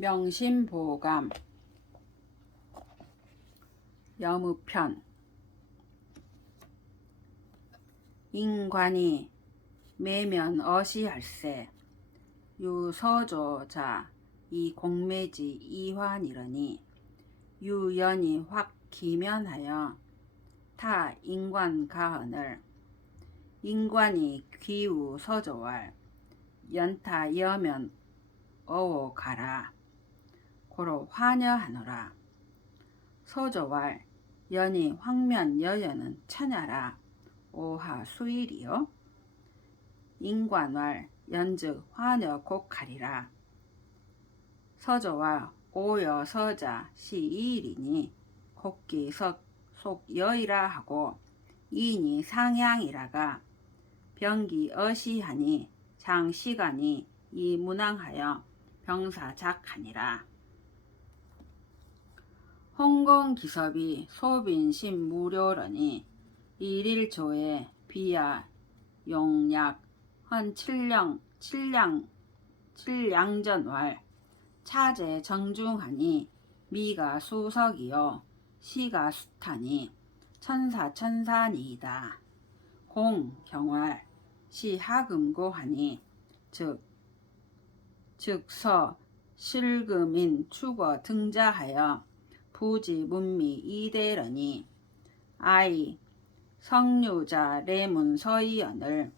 명심보감. 여무편. 인관이 매면 어시할세. 유서조자 이 공매지 이환이러니 유연이 확 기면하여 타 인관 가언을 인관이 귀우 서조왈 연타 여면 어오 가라 고로 화녀하노라. 서조왈 연이 황면 여여는 처냐라. 오하 수일이요. 인관왈 연즉 화녀 곡하리라. 서조와 오여 서자 시이일이니 곡기 석 속 여이라 하고 이니 상향이라가 병기 어시하니 장시간이 이 문항하여 병사작하니라. 홍공 기섭이 소빈심 무료러니 일일조에 비야 용약 헌 칠령 칠량 칠량전왈 차제 정중하니 미가 수석이요 시가 수타니 천사 천사니이다. 공 경활 시 하금고하니 즉 즉서 실금인 추거 등자하여 부지 문미 이대러니 아이 성류자 레문 서이언을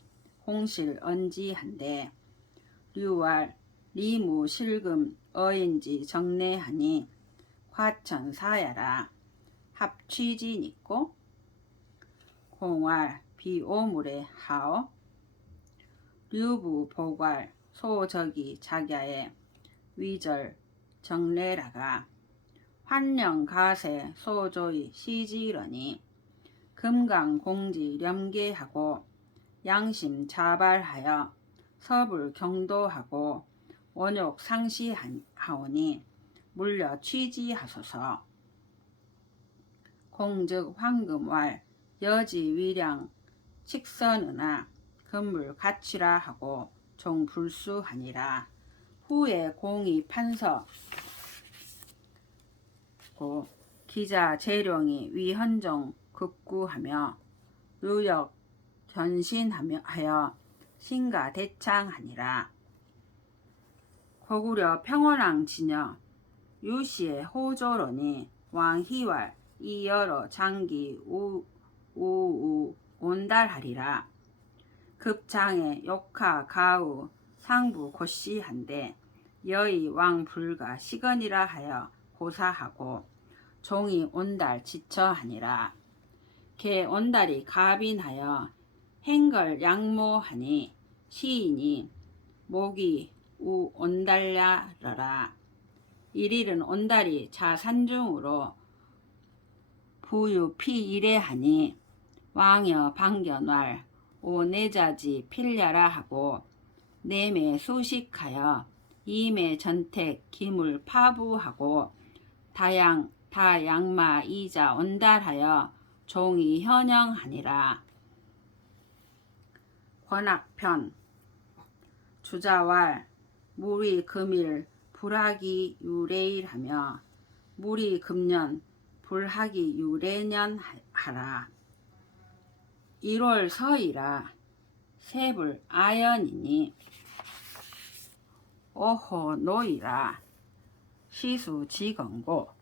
홍실 언지한데 류왈 리무 실금 어인지 정례하니 화천사야라. 합취진 있고 공활 비오물의 하어? 류부 보괄 소적이 자기야의 위절 정례라가 환령 가세 소조의 시지러니 금강 공지 염계하고 양심 자발하여 서불 경도하고 원욕 상시하오니 물려 취지하소서. 공즉 황금왈 여지 위량 칙선으나 금물 가치라 하고 종불수하니라. 후에 공이 판서 고 기자 재룡이 위헌정 극구하며 유역 견신하며 하여 신가 대창하니라. 고구려 평원왕 진여 유시의 호조론이 왕희왈 이여러 장기 우 우우 온달하리라. 급장에 욕하 가우 상부 고시한데 여의 왕 불가 시건이라 하여 고사하고 종이 온달 지처하니라. 개 온달이 가빈하여 행걸 양모하니 시인이 목이 우 온달야러라. 일일은 온달이 자산중으로 부유 피이래하니 왕여 방견왈 오내자지 필야라 하고 내매 수식하여 이매 전택 기물 파부하고 다양 다 양마 이자 온달하여 종이 현영하니라. 권학편. 주자왈 물이 금일 불하기 유래일하며 물이 금년 불하기 유래년 하라. 1월 서이라 세불 아연이니 오호 노이라 시수 지건고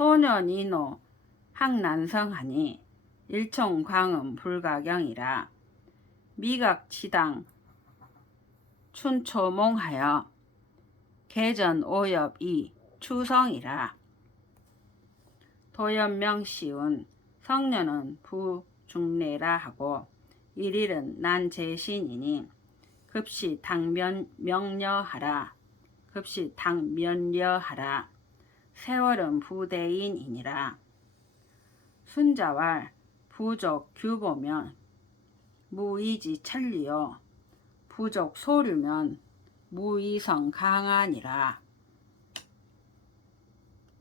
소년이노 항난성하니 일총 광음 불가경이라 미각치당 춘초몽하여 개전 오엽이 추성이라. 도연명 시운 성년은 부중례라 하고 일일은 난 제신이니 급시 당면 명려하라 급시 당면려하라 세월은 부대인이니라. 순자왈 부족 규보면 무이지 천리요. 부족 소류면 무이성 강하니라